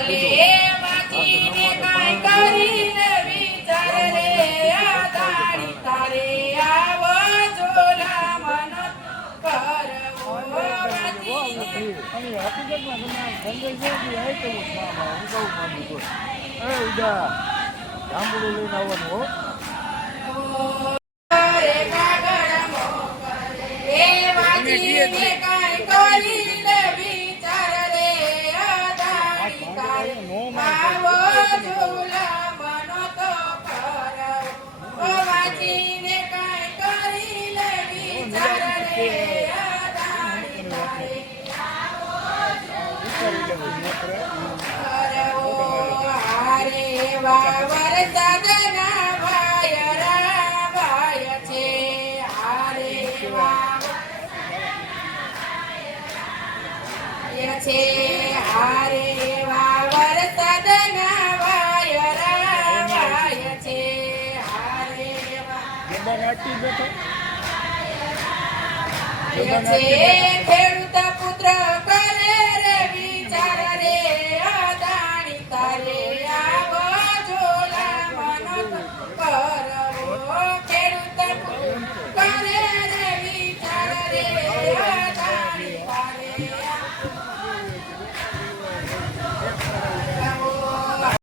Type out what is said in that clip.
ભલે વાંચીને કાંઈ કરીને વિચાર રે અદાણી તારે આવો ઝોલા મન કરવો વાંચીને હકીકતમાં તમે સંજય આવી તો હું કહું માંગુ છું ઉડા જાંબુડું લઈને આવવાનું હો રે કાગળ મોકલે એ વાંચીને કાંઈ કરીને વિચાર રે અદાણી તારે આવો ઝોલા મન તો કરવો વાંચીને કાંઈ કરીને વિચાર રે અદાણી તારે હારે વાવર દાદના વાયરા વાય છે હારે વાય છે હારે વાવર દાદના વાયરા વાય છે હારે વાય છે ખેડૂત પુત્ર